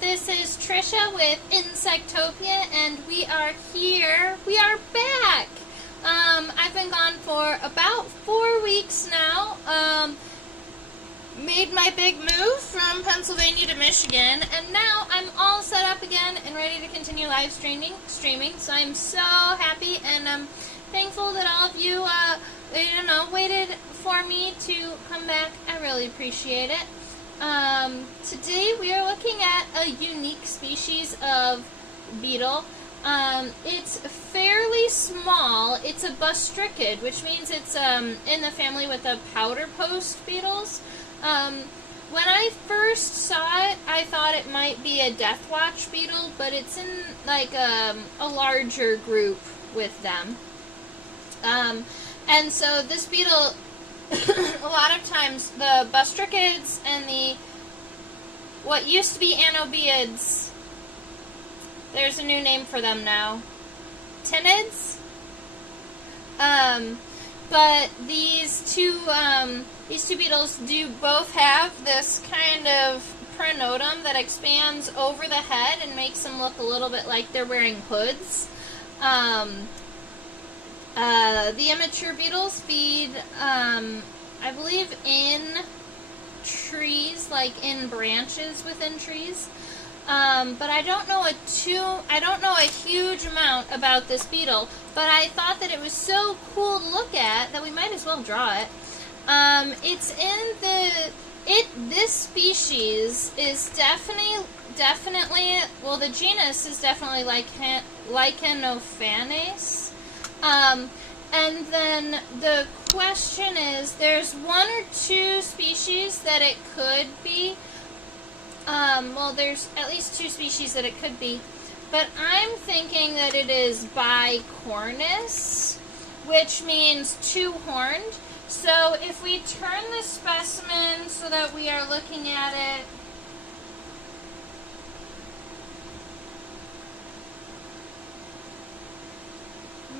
This is Trisha with Insectopia, and we are here. We are back. I've been gone for about 4 weeks now. Made my big move from Pennsylvania to Michigan, and now I'm all set up again and ready to continue live streaming. So I'm so happy, and I'm thankful that all of you, waited for me to come back. I really appreciate it. Today we are looking at a unique species of beetle. It's fairly small. It's a bustricid, which means it's in the family with the powder post beetles. When I first saw it, I thought it might be a death watch beetle, but it's in like a larger group with them. And so this beetle, a lot of times the bustricids and the what used to be anobiids, there's a new name for them now, tinids. But these two beetles do both have this kind of pronotum that expands over the head and makes them look a little bit like they're wearing hoods. The immature beetles feed, I believe, in trees, like in branches within trees. But I don't know a huge amount about this beetle, but I thought that it was so cool to look at that we might as well draw it. This species is definitely, well, the genus is definitely Lichenophanes. And then the question is, there's one or two species that it could be. There's at least two species that it could be. But I'm thinking that it is bicornus, which means two-horned. So if we turn the specimen so that we are looking at it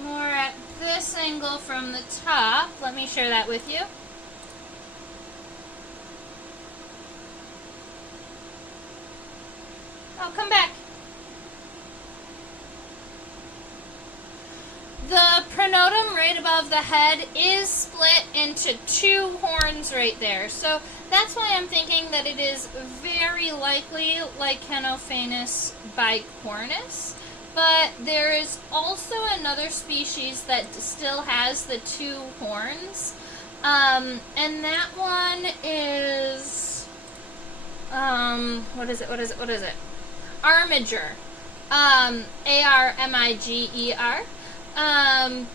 more at this angle from the top, let me share that with you. Oh, come back. The pronotum right above the head is split into two horns right there. So that's why I'm thinking that it is very likely Lichenophanes bicornus. But there is also another species that still has the two horns. And that one is, what is it? Armiger. Armiger.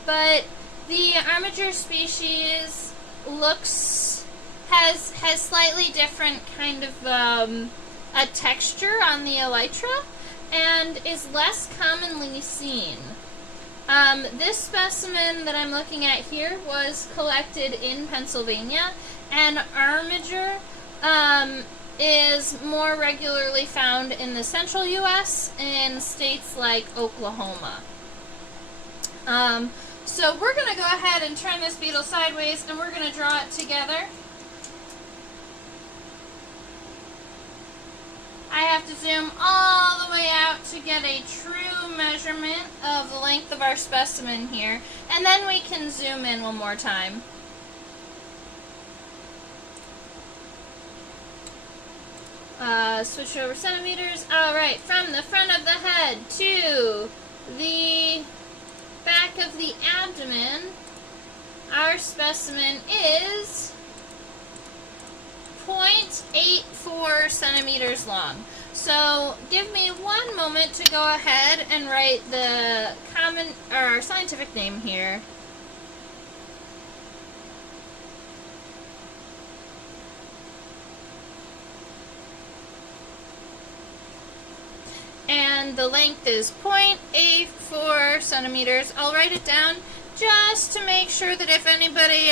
But the Armiger species has slightly different kind of a texture on the elytra and is less commonly seen. This specimen that I'm looking at here was collected in Pennsylvania, and Armiger is more regularly found in the central U.S. in states like Oklahoma. So we're going to go ahead and turn this beetle sideways, and we're going to draw it together. I have to zoom all the way out to get a true measurement of the length of our specimen here, and then we can zoom in one more time. Switch over centimeters. Alright, from the front of the head to the back of the abdomen, our specimen is 0.84 centimeters long. So give me one moment to go ahead and write the scientific name here. And the length is 0.84 centimeters. I'll write it down just to make sure that if anybody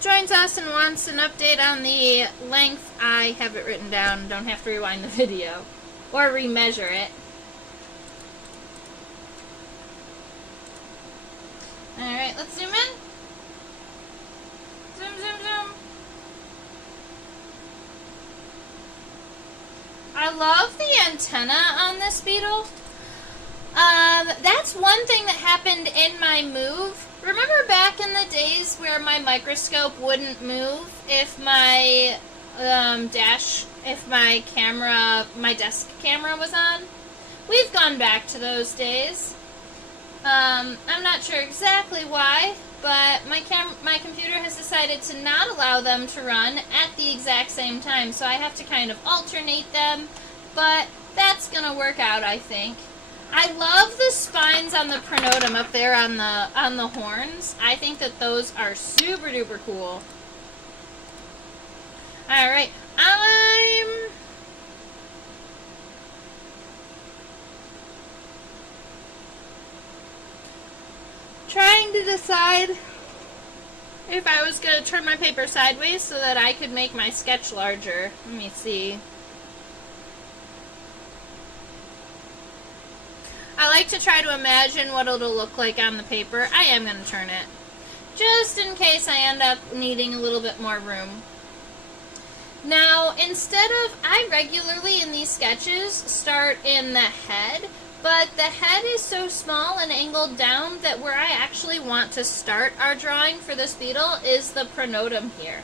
joins us and wants an update on the length, I have it written down. Don't have to rewind the video or remeasure it. Alright, let's zoom in. Zoom, zoom, zoom. I love the antenna on this beetle. That's one thing that happened in my move. Remember back in the days where my microscope wouldn't move if my my desk camera was on? We've gone back to those days. I'm not sure exactly why, but my computer has decided to not allow them to run at the exact same time, so I have to kind of alternate them, but that's gonna work out, I think. I love the spines on the pronotum up there on the horns. I think that those are super duper cool. Alright, I'm trying to decide if I was going to turn my paper sideways so that I could make my sketch larger. Let me see. I like to try to imagine what it'll look like on the paper. I am going to turn it, just in case I end up needing a little bit more room. Now, I regularly in these sketches start in the head, but the head is so small and angled down that where I actually want to start our drawing for this beetle is the pronotum here.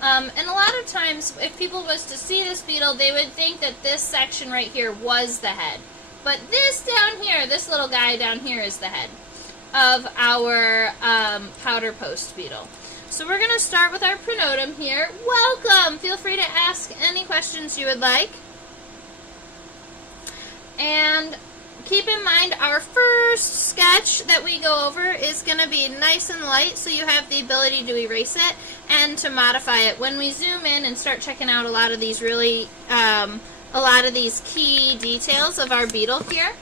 And a lot of times, if people was to see this beetle, they would think that this section right here was the head. But this down here, this little guy down here is the head of our powder post beetle. So we're going to start with our pronotum here. Welcome! Feel free to ask any questions you would like. And keep in mind, our first sketch that we go over is going to be nice and light, so you have the ability to erase it and to modify it. When we zoom in and start checking out a lot of these key details of our beetle here.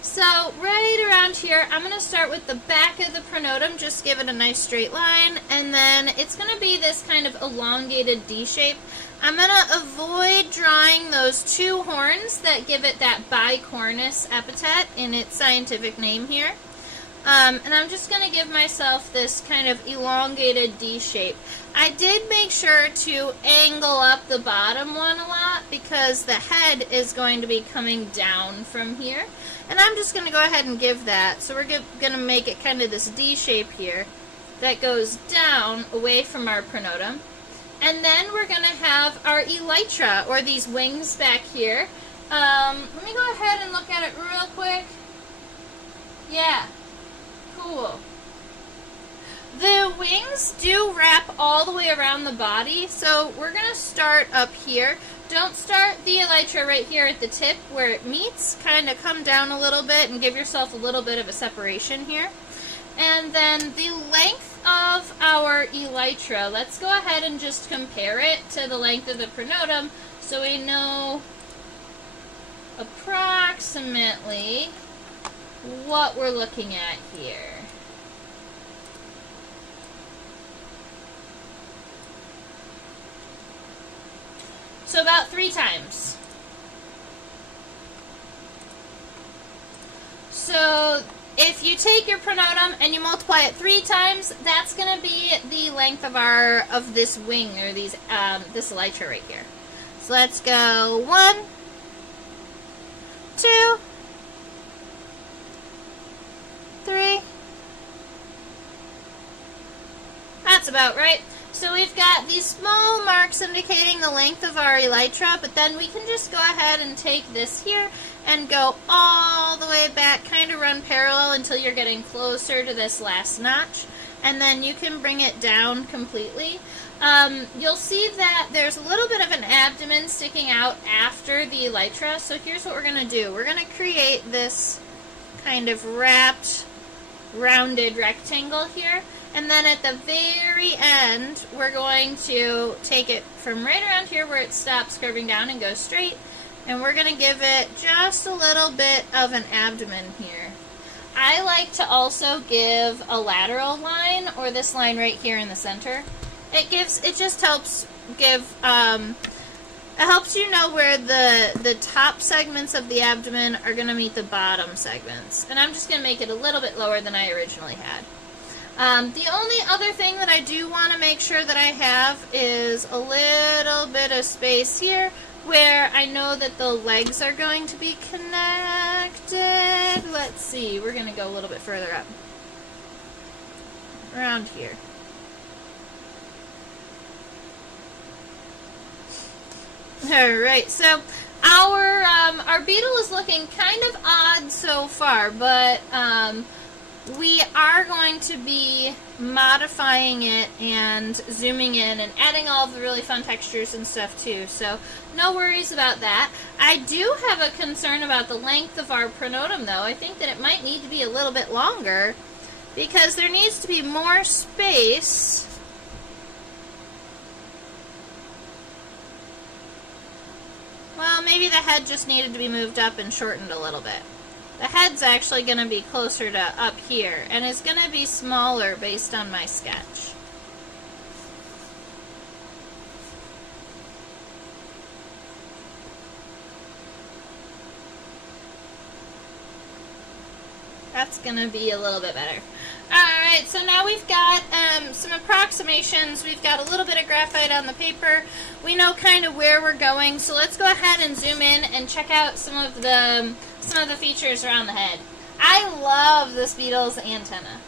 So right around here, I'm going to start with the back of the pronotum, just give it a nice straight line, and then it's going to be this kind of elongated D shape. I'm going to avoid drawing those two horns that give it that bicornus epithet in its scientific name here. And I'm just going to give myself this kind of elongated D shape. I did make sure to angle up the bottom one a lot because the head is going to be coming down from here. And I'm just going to go ahead and give that. So we're going to make it kind of this D shape here that goes down away from our pronotum. And then we're going to have our elytra, or these wings back here. Let me go ahead and look at it real quick. Yeah. Cool. The wings do wrap all the way around the body, so we're going to start up here. Don't start the elytra right here at the tip where it meets. Kind of come down a little bit and give yourself a little bit of a separation here. And then the length of our elytra, let's go ahead and just compare it to the length of the pronotum so we know approximately what we're looking at here. So about 3 times. So if you take your pronotum and you multiply it 3 times, that's going to be the length of this wing, or this elytra right here. So let's go 1, 2, 3. That's about right. So we've got these small marks indicating the length of our elytra, but then we can just go ahead and take this here and go all the way back, kind of run parallel until you're getting closer to this last notch, and then you can bring it down completely. You'll see that there's a little bit of an abdomen sticking out after the elytra, so here's what we're going to do. We're going to create this kind of wrapped, rounded rectangle here. And then at the very end, we're going to take it from right around here where it stops curving down and goes straight. And we're going to give it just a little bit of an abdomen here. I like to also give a lateral line, or this line right here in the center. It just helps give, it helps you know where the top segments of the abdomen are going to meet the bottom segments. And I'm just going to make it a little bit lower than I originally had. The only other thing that I do want to make sure that I have is a little bit of space here where I know that the legs are going to be connected. Let's see, we're going to go a little bit further up. Around here. Alright, so our beetle is looking kind of odd so far, but we are going to be modifying it and zooming in and adding all of the really fun textures and stuff too, so no worries about that. I do have a concern about the length of our pronotum though. I think that it might need to be a little bit longer because there needs to be more space Well, maybe the head just needed to be moved up and shortened a little bit. The head's actually going to be closer to up here, and it's going to be smaller based on my sketch. That's going to be a little bit better. Alright, so now we've got some approximations. We've got a little bit of graphite on the paper. We know kind of where we're going, so let's go ahead and zoom in and check out some of the features around the head. I love this beetle's antenna.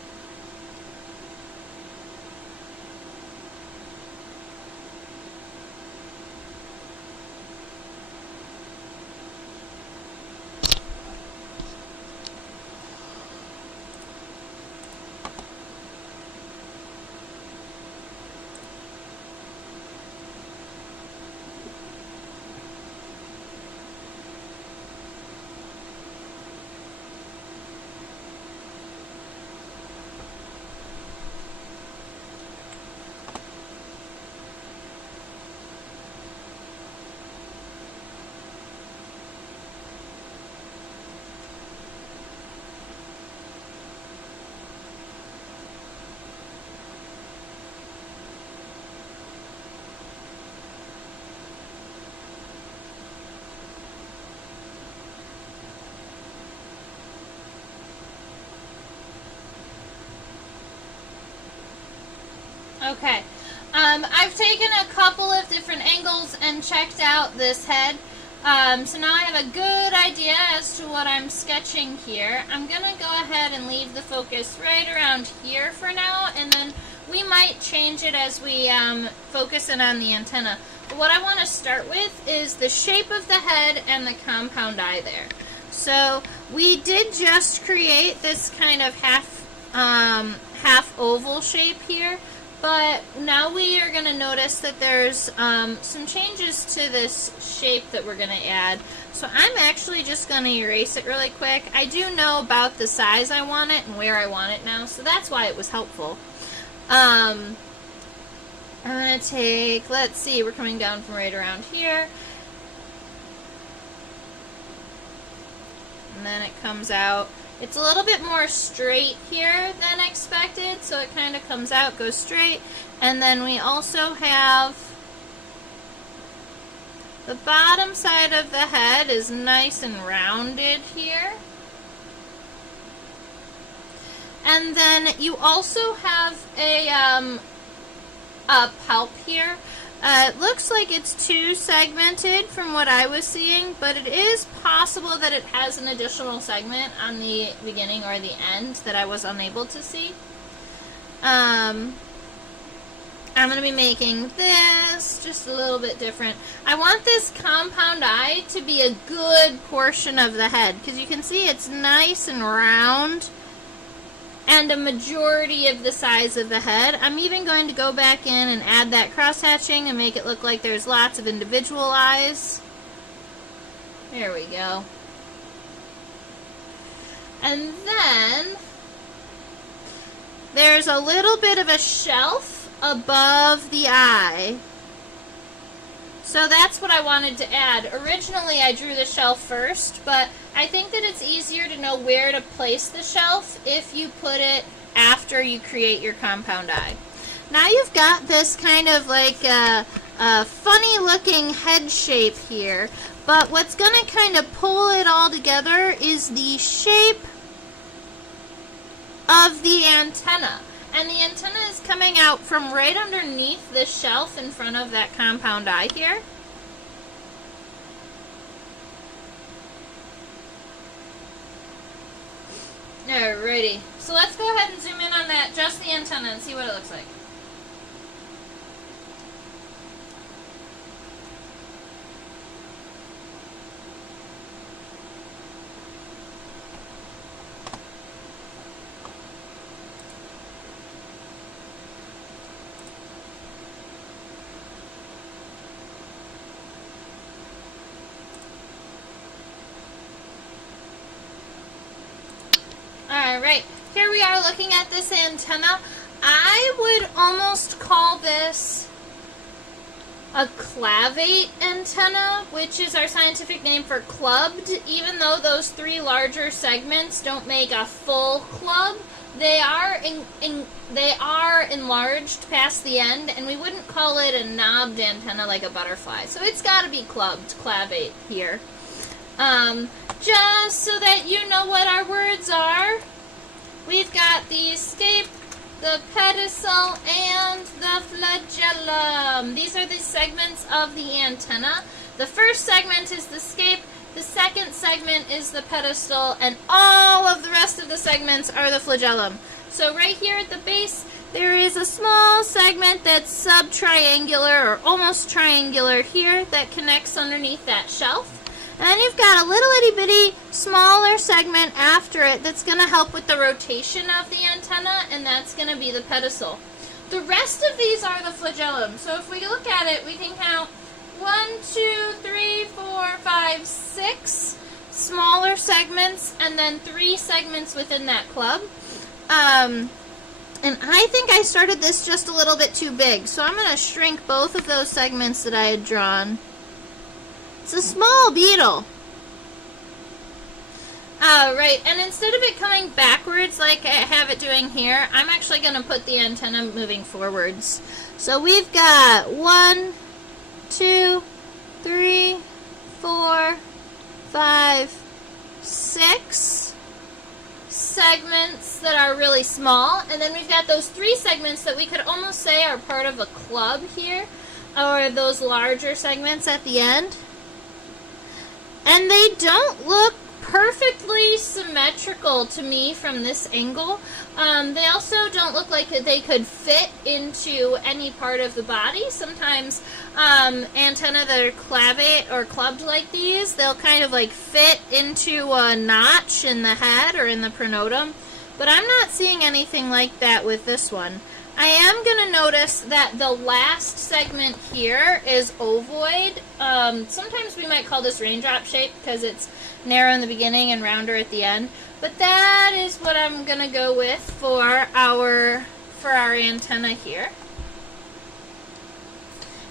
Okay, I've taken a couple of different angles and checked out this head, so now I have a good idea as to what I'm sketching here. I'm going to go ahead and leave the focus right around here for now, and then we might change it as we focus in on the antenna. But what I want to start with is the shape of the head and the compound eye there. So we did just create this kind of half oval shape here. But now we are going to notice that there's some changes to this shape that we're going to add. So I'm actually just going to erase it really quick. I do know about the size I want it and where I want it now, so that's why it was helpful. I'm going to take, let's see, we're coming down from right around here. And then it comes out. It's a little bit more straight here than expected, so it kind of comes out, goes straight. And then we also have the bottom side of the head is nice and rounded here. And then you also have a palp here. It looks like it's two segmented from what I was seeing, but it is possible that it has an additional segment on the beginning or the end that I was unable to see. I'm going to be making this just a little bit different. I want this compound eye to be a good portion of the head, because you can see it's nice and round and a majority of the size of the head. I'm even going to go back in and add that cross-hatching and make it look like there's lots of individual eyes. There we go. And then there's a little bit of a shelf above the eye. So that's what I wanted to add. Originally I drew the shelf first, but I think that it's easier to know where to place the shelf if you put it after you create your compound eye. Now you've got this kind of like a funny looking head shape here, but what's going to kind of pull it all together is the shape of the antenna. And the antenna is coming out from right underneath this shelf in front of that compound eye here. Alrighty, so let's go ahead and zoom in on that, just the antenna, and see what it looks like. Alright, here we are looking at this antenna. I would almost call this a clavate antenna, which is our scientific name for clubbed. Even though those three larger segments don't make a full club, they are enlarged past the end, and we wouldn't call it a knobbed antenna like a butterfly. So it's got to be clubbed, clavate here. Just so that you know what our words are, we've got the scape, the pedicel, and the flagellum. These are the segments of the antenna. The first segment is the scape, the second segment is the pedestal, and all of the rest of the segments are the flagellum. So right here at the base, there is a small segment that's subtriangular or almost triangular here that connects underneath that shelf. And then you've got a little itty bitty smaller segment after it that's going to help with the rotation of the antenna, and that's going to be the pedestal. The rest of these are the flagellum. So if we look at it, we can count 1, 2, 3, 4, 5, 6 smaller segments, and then 3 segments within that club. And I think I started this just a little bit too big, so I'm going to shrink both of those segments that I had drawn. It's a small beetle. Right, and instead of it coming backwards like I have it doing here, I'm actually going to put the antenna moving forwards. So we've got 1, 2, 3, 4, 5, 6 segments that are really small, and then we've got those 3 segments that we could almost say are part of a club here, or those larger segments at the end. And they don't look perfectly symmetrical to me from this angle. They also don't look like they could fit into any part of the body. Sometimes antennae that are clavate or clubbed like these, they'll kind of like fit into a notch in the head or in the pronotum. But I'm not seeing anything like that with this one. I am going to notice that the last segment here is ovoid. Sometimes we might call this raindrop shape because it's narrow in the beginning and rounder at the end. But that is what I'm going to go with for our antenna here.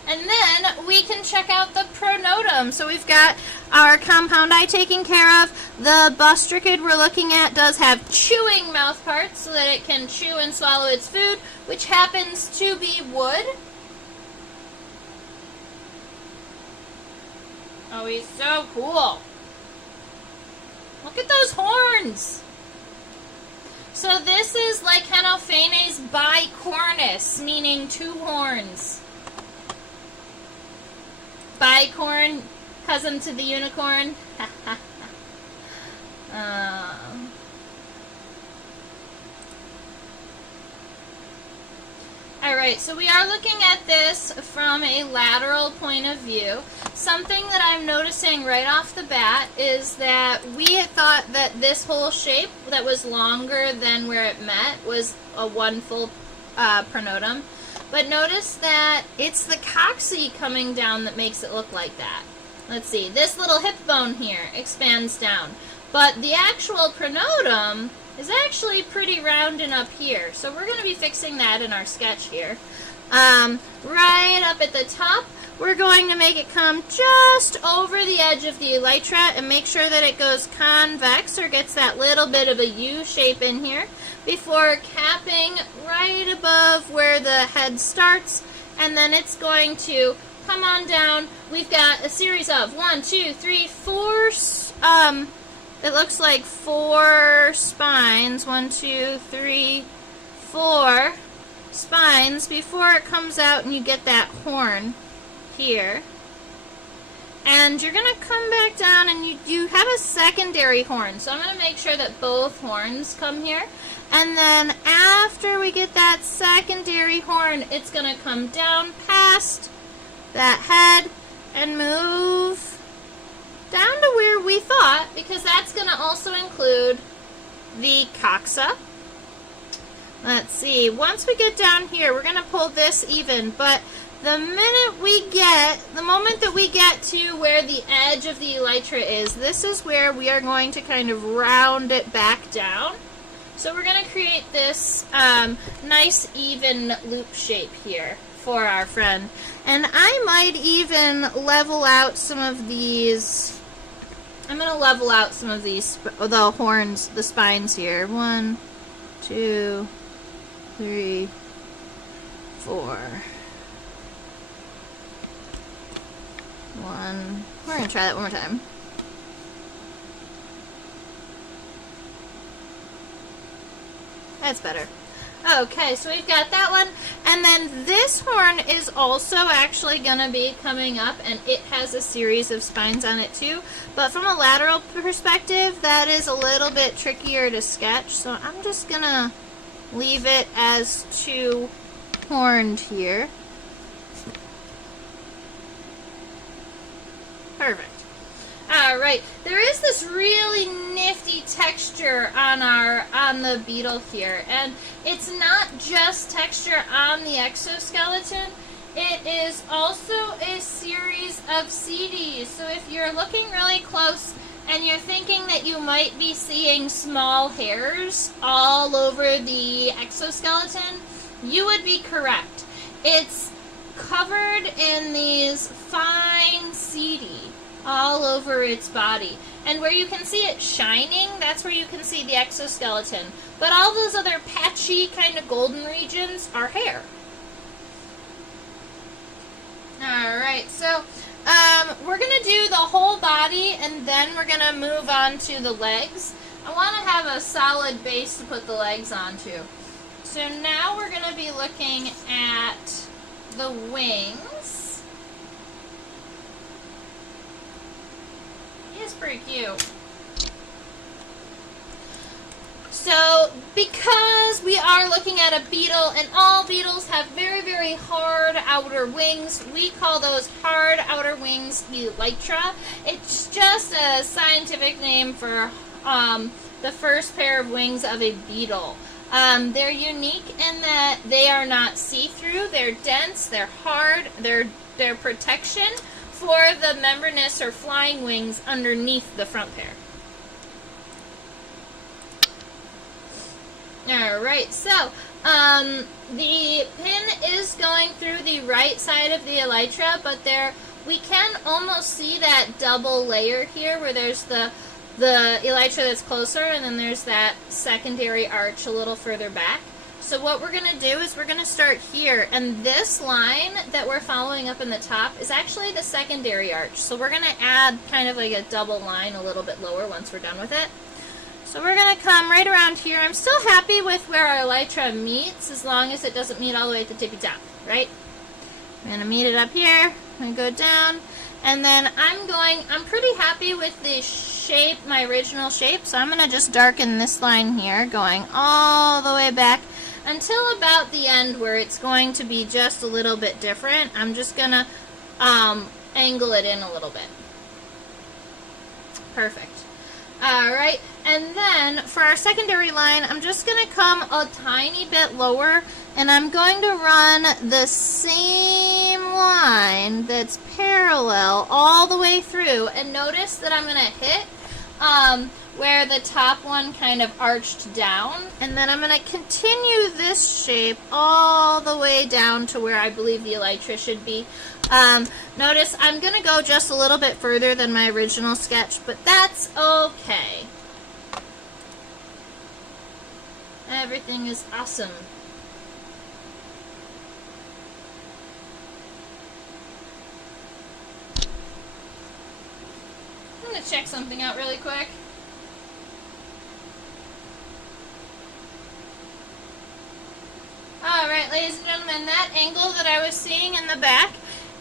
And then we can check out the pronotum. So we've got our compound eye taken care of. The bostricid we're looking at does have chewing mouth parts so that it can chew and swallow its food, which happens to be wood. Oh, he's so cool. Look at those horns. So this is Lichenophanes bicornis, meaning 2 horns. Bicorn, cousin to the unicorn. Alright, so we are looking at this from a lateral point of view. Something that I'm noticing right off the bat is that we had thought that this whole shape that was longer than where it met was a one full pronotum. But notice that it's the coccyx coming down that makes it look like that. Let's see, this little hip bone here expands down. But the actual pronotum is actually pretty rounded up here. So we're going to be fixing that in our sketch here. Right up at the top, we're going to make it come just over the edge of the elytra and make sure that it goes convex or gets that little bit of a U shape in here before capping right above where the head starts, and then it's going to come on down. We've got a series of 1, 2, 3, 4, it looks like 4 spines, 1, 2, 3, 4 spines before it comes out and you get that horn here. And you're going to come back down and you have a secondary horn. So I'm going to make sure that both horns come here. And then after we get that secondary horn, it's going to come down past that head and move down to where we thought, because that's going to also include the coxa. Let's see, once we get down here, we're going to pull this even, but the moment that we get to where the edge of the elytra is, this is where we are going to kind of round it back down. So we're going to create this nice even loop shape here for our friend. And I might even level out some of these. I'm going to level out some of these, the horns, the spines here. 1, 2, 3, 4. 1. We're going to try that one more time. That's better. Okay, so we've got that one. And then this horn is also actually going to be coming up, and it has a series of spines on it too. But from a lateral perspective, that is a little bit trickier to sketch. So I'm just going to leave it as 2 horned here. Perfect. Alright, there is this really nifty texture on the beetle here, and it's not just texture on the exoskeleton, it is also a series of CDs. So if you're looking really close and you're thinking that you might be seeing small hairs all over the exoskeleton, you would be correct. It's covered in these fine CD all over its body. And where you can see it shining, that's where you can see the exoskeleton. But all those other patchy kind of golden regions are hair. Alright, so we're going to do the whole body and then we're going to move on to the legs. I want to have a solid base to put the legs onto. So now we're going to be looking at the wings. He's pretty cute. So, because we are looking at a beetle, and all beetles have very, very hard outer wings, we call those hard outer wings elytra. It's just a scientific name for the first pair of wings of a beetle. They're unique in that they are not see-through, they're dense, they're hard, they're protection for the membranous or flying wings underneath the front pair. Alright, so the pin is going through the right side of the elytra, but we can almost see that double layer here where there's the elytra that's closer and then there's that secondary arch a little further back. So what we're going to do is we're going to start here, and this line that we're following up in the top is actually the secondary arch. So we're going to add kind of like a double line a little bit lower once we're done with it. So we're going to come right around here. I'm still happy with where our elytra meets as long as it doesn't meet all the way at the tippy top, right? I'm going to meet it up here. I'm going to go down. And then I'm pretty happy with the shape, my original shape. So I'm going to just darken this line here going all the way back until about the end where it's going to be just a little bit different. I'm just going to angle it in a little bit. Perfect. Alright, and then for our secondary line, I'm just going to come a tiny bit lower, and I'm going to run the same line that's parallel all the way through. And notice that I'm going to hit where the top one kind of arched down, and then I'm going to continue this shape all the way down to where I believe the elytra should be. Notice I'm going to go just a little bit further than my original sketch, but that's okay. Everything is awesome. I'm going to check something out really quick. Alright, ladies and gentlemen, that angle that I was seeing in the back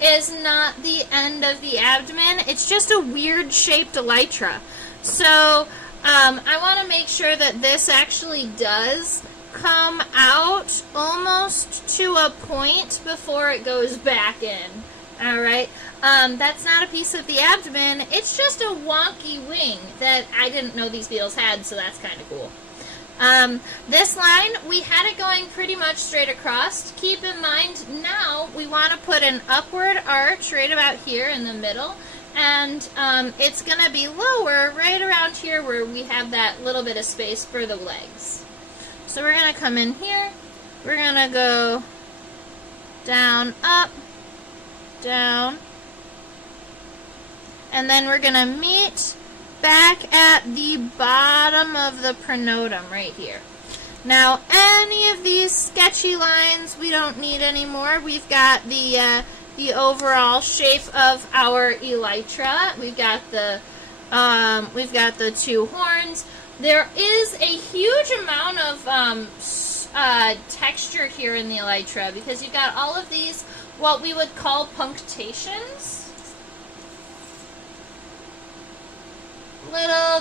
is not the end of the abdomen. It's just a weird shaped elytra. So I want to make sure that this actually does come out almost to a point before it goes back in. Alright, that's not a piece of the abdomen. It's just a wonky wing that I didn't know these beetles had, so that's kind of cool. This line, we had it going pretty much straight across. Keep in mind, now we want to put an upward arch right about here in the middle, and it's going to be lower right around here where we have that little bit of space for the legs. So we're going to come in here, we're going to go down, up, down, and then we're going to meet back at the bottom of the pronotum right here. Now, any of these sketchy lines we don't need anymore. We've got the overall shape of our elytra. We've got the two horns. There is a huge amount of texture here in the elytra because you've got all of these, what we would call punctations.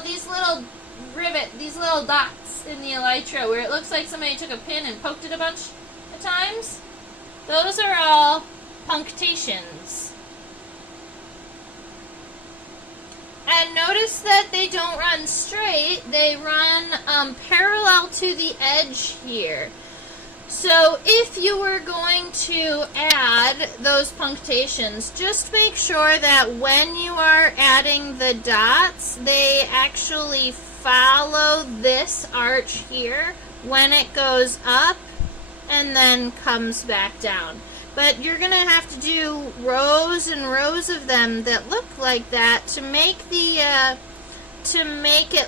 These little dots in the elytra where it looks like somebody took a pin and poked it a bunch of times. Those are all punctations. And notice that they don't run straight, they run parallel to the edge here. So if you were going to add those punctations, just make sure that when you are adding the dots, they actually follow this arch here when it goes up and then comes back down. But you're going to have to do rows and rows of them that look like that to make it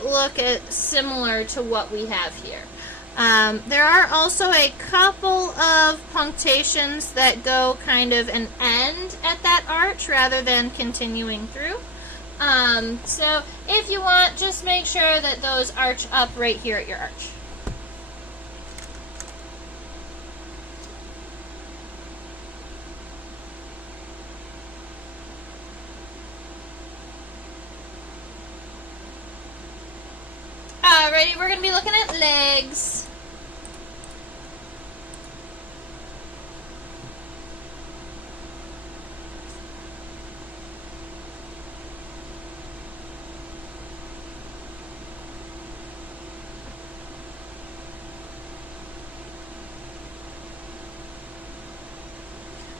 look similar to what we have here. There are also a couple of punctations that go kind of an end at that arch rather than continuing through. So if you want, just make sure that those arch up right here at your arch. Alrighty, we're going to be looking at legs.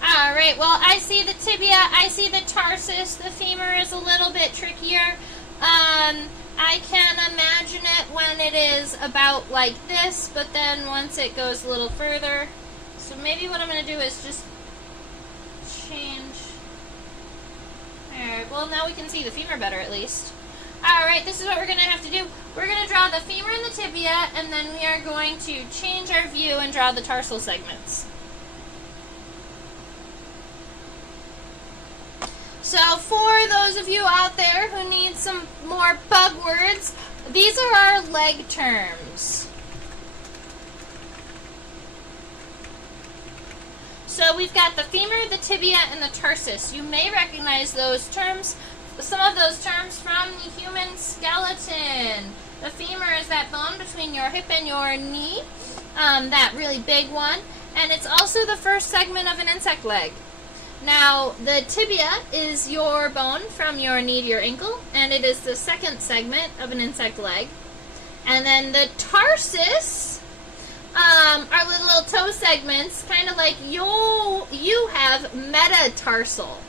Alright, well, I see the tibia, I see the tarsus, the femur is a little bit trickier. I can imagine it when it is about like this, but then once it goes a little further. So maybe what I'm going to do is just change. Alright, well now we can see the femur better at least. Alright, this is what we're going to have to do. We're going to draw the femur and the tibia, and then we are going to change our view and draw the tarsal segments. So for those of you out there who need some more bug words, these are our leg terms. So we've got the femur, the tibia, and the tarsus. You may recognize those terms, some of those terms from the human skeleton. The femur is that bone between your hip and your knee, that really big one, and it's also the first segment of an insect leg. Now, the tibia is your bone from your knee to your ankle, and it is the second segment of an insect leg. And then the tarsus are the little toe segments, kind of like you have metatarsal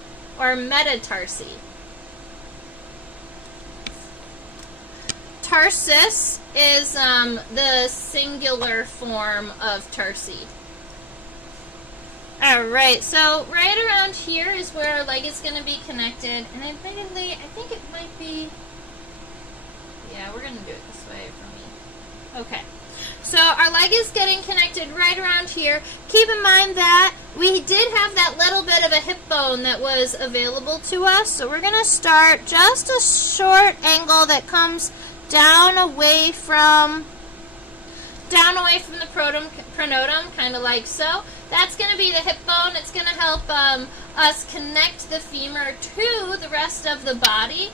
or metatarsi. Tarsus is the singular form of tarsi. Alright, so right around here is where our leg is going to be connected, and admittedly, I think it might be, yeah, we're going to do it this way for me. Okay, so our leg is getting connected right around here. Keep in mind that we did have that little bit of a hip bone that was available to us, so we're going to start just a short angle that comes down away from the pronotum, kind of like so. That's going to be the hip bone. It's going to help us connect the femur to the rest of the body.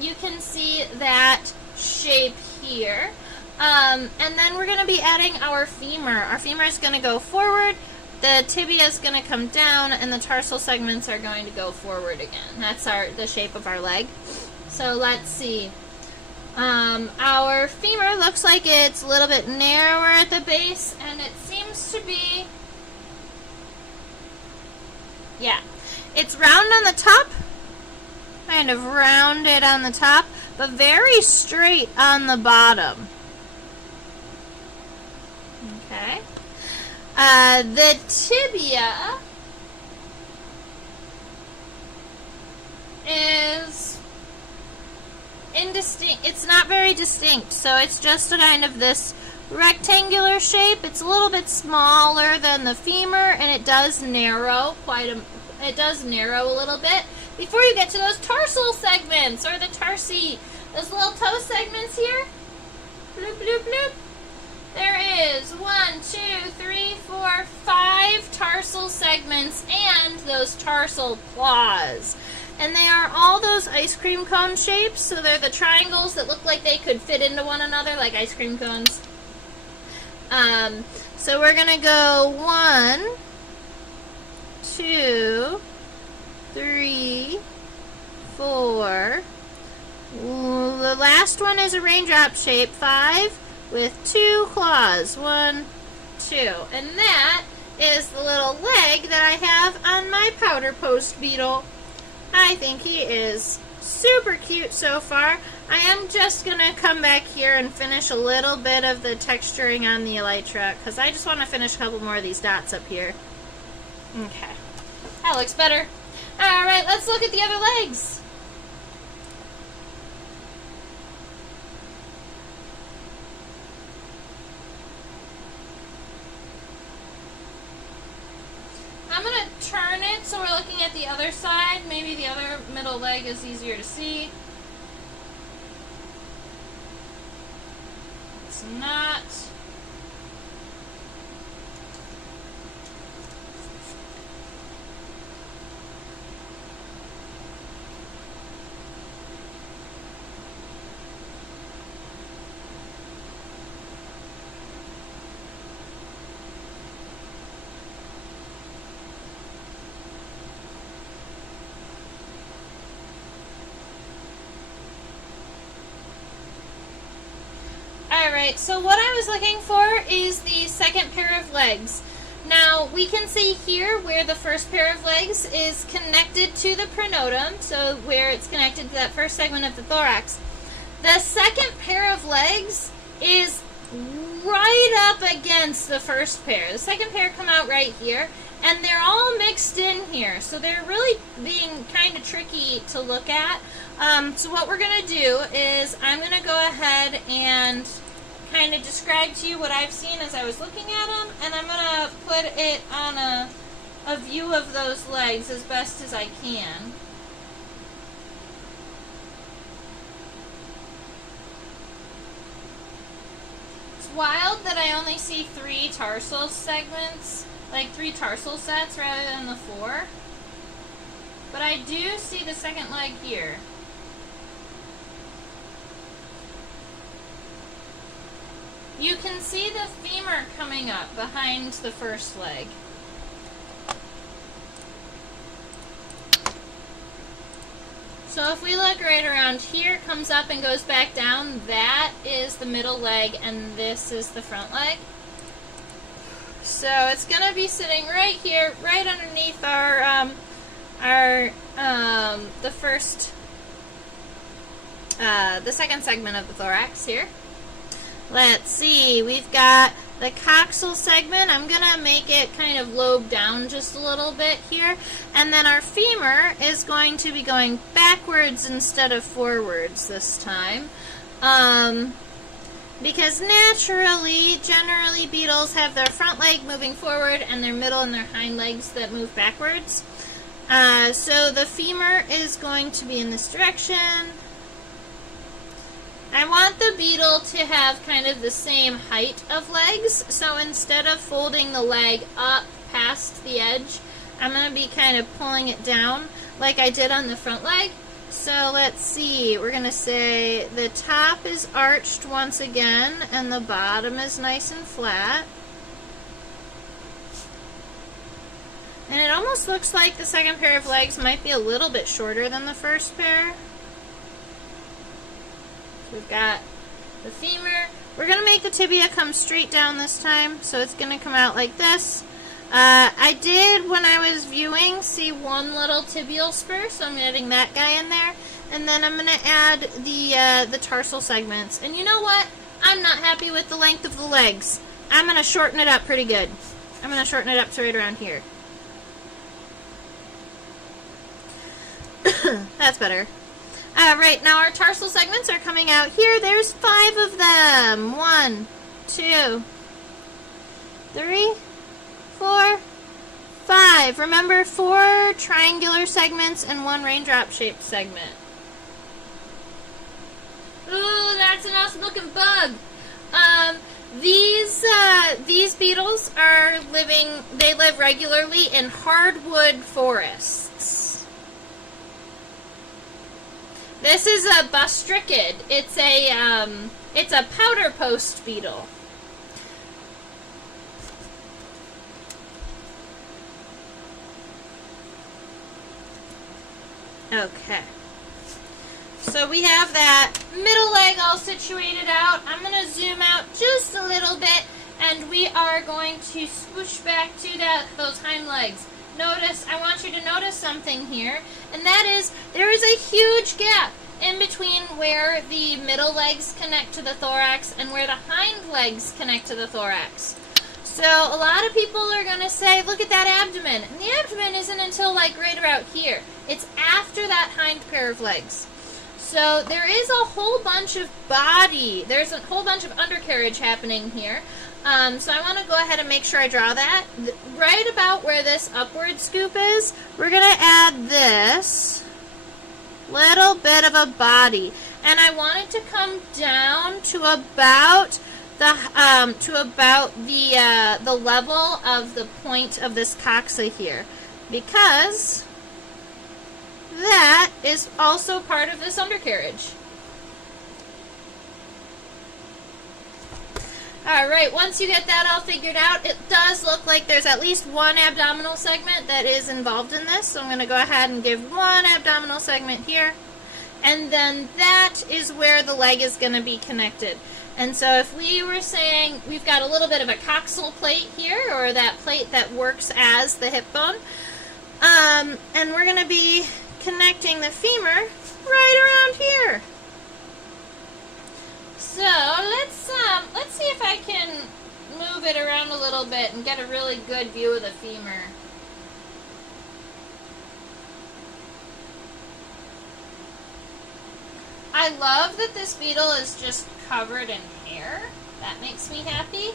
You can see that shape here. And then we're going to be adding our femur. Our femur is going to go forward, the tibia is going to come down, and the tarsal segments are going to go forward again. That's the shape of our leg. So let's see. Our femur looks like it's a little bit narrower at the base, and it seems to be, yeah, it's round on the top, kind of rounded on the top, but very straight on the bottom. Okay. The tibia is indistinct. It's not very distinct, so it's just a kind of this rectangular shape. It's a little bit smaller than the femur, and it does narrow it does narrow a little bit before you get to those tarsal segments, or the tarsi, those little toe segments here. Bloop, bloop, bloop. There is 1, 2, 3, 4, 5 tarsal segments and those tarsal claws. And they are all those ice cream cone shapes, so they're the triangles that look like they could fit into one another like ice cream cones. So we're going to go 1, 2, 3, 4. The last one is a raindrop shape, 5. With 2 claws, 1, 2. And that is the little leg that I have on my powder post beetle. I think he is super cute so far. I am just going to come back here and finish a little bit of the texturing on the elytra, because I just want to finish a couple more of these dots up here. Okay. That looks better. Alright, let's look at the other legs. I'm going to turn it so we're looking at the other side. Maybe the other middle leg is easier to see. It's not. Alright, so what I was looking for is the second pair of legs. Now, we can see here where the first pair of legs is connected to the pronotum, so where it's connected to that first segment of the thorax. The second pair of legs is right up against the first pair. The second pair come out right here, and they're all mixed in here, so they're really being kind of tricky to look at. So what we're going to do is I'm going to go ahead and kind of describe to you what I've seen as I was looking at them, and I'm going to put it on a view of those legs as best as I can. It's wild that I only see 3 tarsal segments, like 3 tarsal sets rather than the 4, but I do see the second leg here. You can see the femur coming up behind the first leg. So if we look right around here, it comes up and goes back down. That is the middle leg, and this is the front leg. So it's going to be sitting right here, right underneath the second segment of the thorax here. Let's see, we've got the coxal segment. I'm going to make it kind of lobe down just a little bit here. And then our femur is going to be going backwards instead of forwards this time. Because naturally, generally, beetles have their front leg moving forward and their middle and their hind legs that move backwards. So the femur is going to be in this direction. I want the beetle to have kind of the same height of legs, so instead of folding the leg up past the edge, I'm going to be kind of pulling it down like I did on the front leg. So let's see, we're going to say the top is arched once again and the bottom is nice and flat. And it almost looks like the second pair of legs might be a little bit shorter than the first pair. So we've got the femur. We're going to make the tibia come straight down this time, so it's going to come out like this. I did, when I was viewing, see one little tibial spur, so I'm adding that guy in there. And then I'm going to add the tarsal segments. And you know what? I'm not happy with the length of the legs. I'm going to shorten it up pretty good. I'm going to shorten it up to right around here. That's better. Right, now our tarsal segments are coming out here. There's 5 of them. 1, 2, 3, 4, 5. Remember, 4 triangular segments and 1 raindrop-shaped segment. Ooh, that's an awesome looking bug. These beetles are they live regularly in hardwood forests. This is a bustricid. It's a powder post beetle. Okay. So we have that middle leg all situated out. I'm going to zoom out just a little bit, and we are going to swoosh back to those hind legs. Notice, I want you to notice something here, and that is there is a huge gap in between where the middle legs connect to the thorax and where the hind legs connect to the thorax. So a lot of people are going to say, look at that abdomen. And the abdomen isn't until like right about here. It's after that hind pair of legs. So there is a whole bunch of body. There's a whole bunch of undercarriage happening here. So I want to go ahead and make sure I draw that. Right about where this upward scoop is, we're going to add this little bit of a body. And I want it to come down to about the level of the point of this coxa here, because that is also part of this undercarriage. Alright, once you get that all figured out, it does look like there's at least one abdominal segment that is involved in this. So I'm going to go ahead and give one abdominal segment here. And then that is where the leg is going to be connected. And so if we were saying we've got a little bit of a coxal plate here, or that plate that works as the hip bone, and we're going to be connecting the femur right around here. So let's see if I can move it around a little bit and get a really good view of the femur. I love that this beetle is just covered in hair. That makes me happy.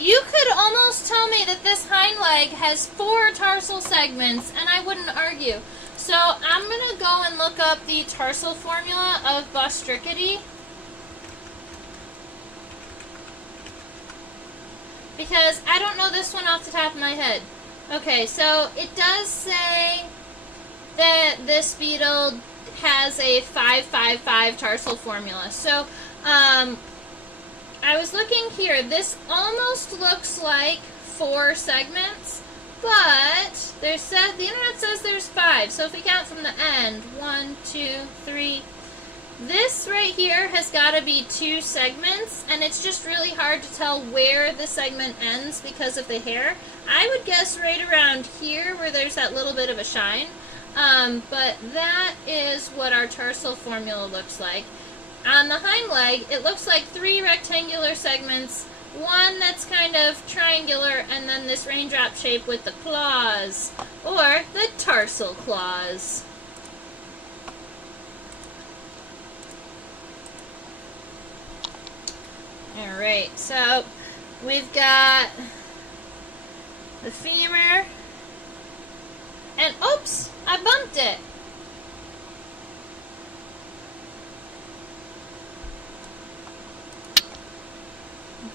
You could almost tell me that this hind leg has 4 tarsal segments, and I wouldn't argue. So I'm going to go and look up the tarsal formula of Bustricidae, because I don't know this one off the top of my head. Okay, so it does say that this beetle has a 5-5-5 tarsal formula. So, I was looking here. This almost looks like 4 segments, but the internet says there's 5. So if we count from the end, 1, 2, 3. This right here has got to be 2 segments, and it's just really hard to tell where the segment ends because of the hair. I would guess right around here where there's that little bit of a shine. But that is what our tarsal formula looks like. On the hind leg, it looks like 3 rectangular segments, 1 that's kind of triangular, and then this raindrop shape with the claws, or the tarsal claws. Alright, so we've got the femur, and oops, I bumped it.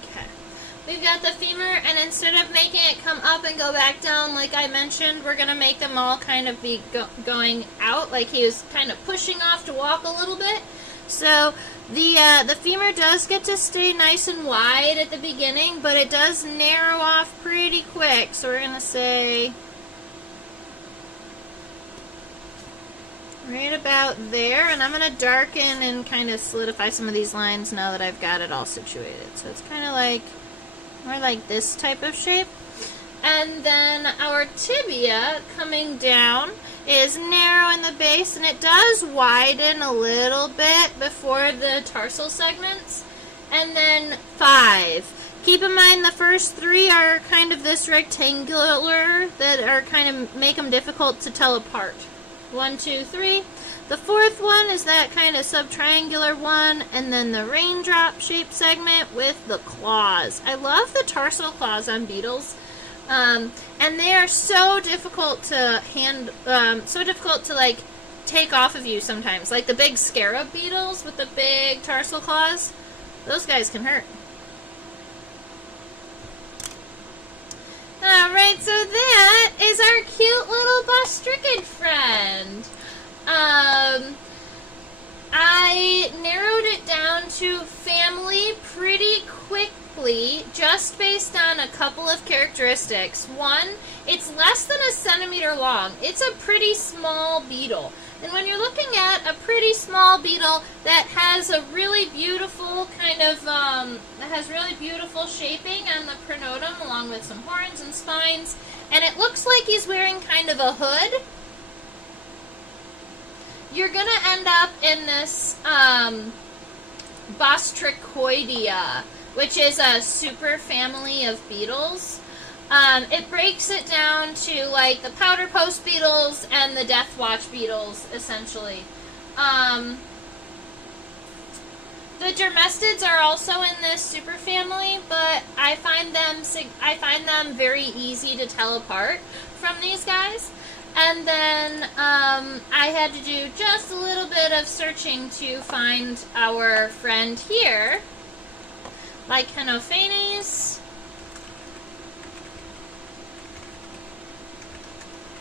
Okay, we've got the femur, and instead of making it come up and go back down like I mentioned, we're going to make them all kind of be going out, like he was kind of pushing off to walk a little bit. So the femur does get to stay nice and wide at the beginning, but it does narrow off pretty quick. So we're going to say right about there, and I'm going to darken and kind of solidify some of these lines now that I've got it all situated. So it's kind of like more like this type of shape. And then our tibia coming down is narrow in the base, and it does widen a little bit before the tarsal segments. And then 5. Keep in mind the first 3 are kind of this rectangular that are kind of make them difficult to tell apart. 1, 2, 3. The 4th one is that kind of subtriangular one, and then the raindrop shaped segment with the claws. I love the tarsal claws on beetles. And they are so difficult to like take off of you sometimes. Like the big scarab beetles with the big tarsal claws, those guys can hurt. Alright, so that is our cute little bostrichid friend. I narrowed it down to family pretty quickly, just based on a couple of characteristics. One, it's less than a centimeter long. It's a pretty small beetle. And when you're looking at a pretty small beetle that has a really beautiful kind of, has really beautiful shaping on the pronotum along with some horns and spines, and it looks like he's wearing kind of a hood, you're going to end up in this Bostrichoidea, which is a super family of beetles. It breaks it down to like the powder post beetles and the death watch beetles, essentially. The dermestids are also in this superfamily, but I find them very easy to tell apart from these guys. And then I had to do just a little bit of searching to find our friend here, Lichenophanes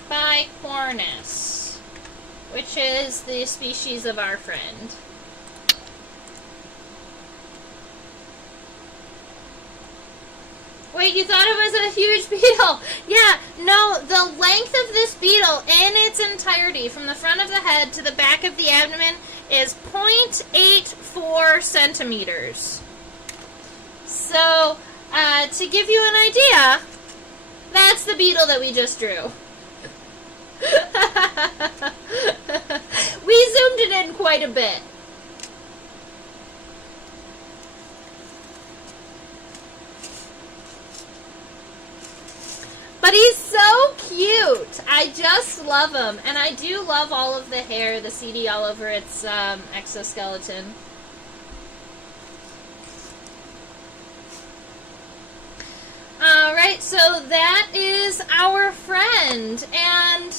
bicornis, which is the species of our friend. Wait, you thought it was a huge beetle? Yeah, no, the length of this beetle in its entirety, from the front of the head to the back of the abdomen, is 0.84 centimeters. So, to give you an idea, that's the beetle that we just drew. We zoomed it in quite a bit. But he's so cute. I just love him. And I do love all of the hair, the CD all over its exoskeleton. Alright, so that is our friend. And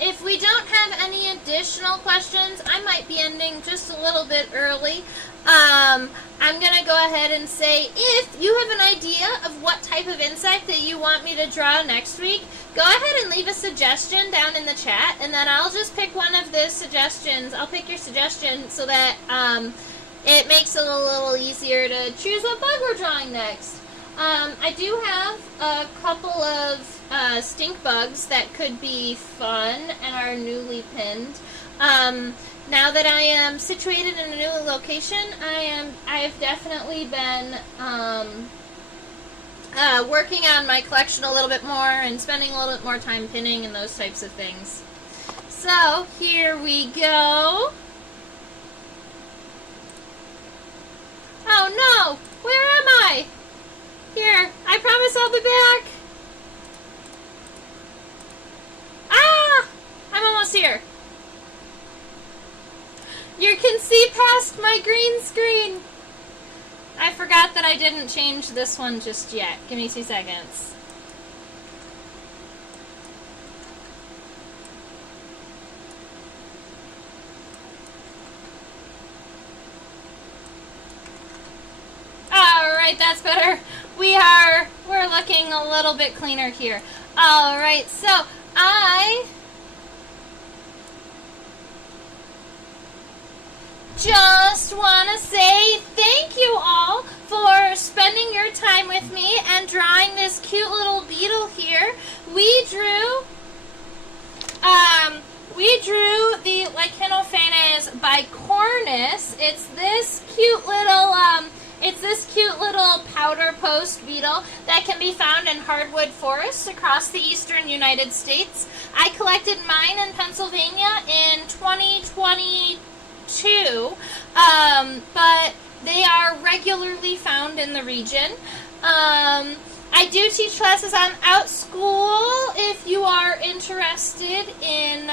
if we don't have any additional questions, I might be ending just a little bit early. I'm going to go ahead and say, if you have an idea of what type of insect that you want me to draw next week, go ahead and leave a suggestion down in the chat, and then I'll just pick one of the suggestions. I'll pick your suggestion so that it makes it a little easier to choose what bug we're drawing next. I do have a couple of stink bugs that could be fun and are newly pinned. Now that I am situated in a new location, I have definitely been working on my collection a little bit more and spending a little bit more time pinning and those types of things. So here we go. Oh no! Where am I? Here, I promise I'll be back. Ah! I'm almost here. You can see past my green screen. I forgot that I didn't change this one just yet. Give me 2 seconds. Alright, that's better. We're looking a little bit cleaner here. Alright, so I just want to say thank you all for spending your time with me and drawing this cute little beetle here. We drew the Lichenophanes bicornis. It's this cute little powder post beetle that can be found in hardwood forests across the eastern United States. I collected mine in Pennsylvania in 2022, but they are regularly found in the region. I do teach classes on OutSchool if you are interested in,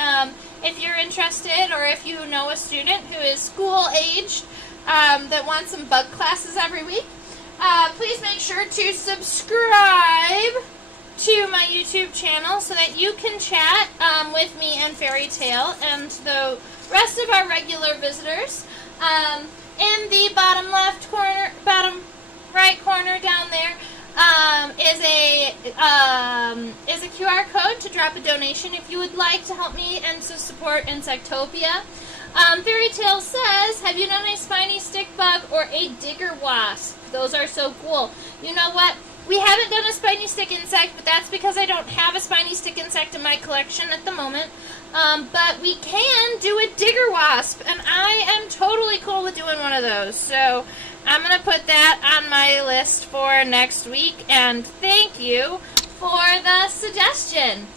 or if you know a student who is school-aged that wants some bug classes every week. Please make sure to subscribe to my YouTube channel so that you can chat with me and Fairy Tale and the rest of our regular visitors. In the bottom right corner down there is a QR code to drop a donation if you would like to help me and to support Insectopia. Fairy Tale says, have you done a spiny stick bug or a digger wasp? Those are so cool. You know what? We haven't done a spiny stick insect, but that's because I don't have a spiny stick insect in my collection at the moment. But we can do a digger wasp, and I am totally cool with doing one of those. So I'm going to put that on my list for next week, and thank you for the suggestion.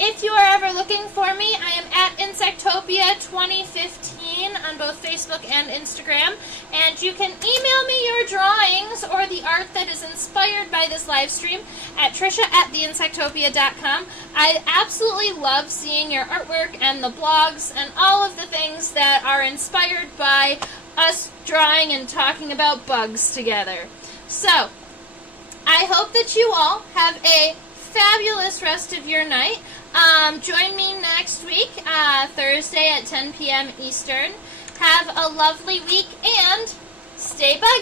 If you are ever looking for me, I am at Insectopia 2015 on both Facebook and Instagram, and you can email me your drawings or the art that is inspired by this live stream at Trisha@theinsectopia.com. I absolutely love seeing your artwork and the blogs and all of the things that are inspired by us drawing and talking about bugs together. So, I hope that you all have a fabulous rest of your night. Join me next week, Thursday at 10 p.m. Eastern. Have a lovely week and stay buggy.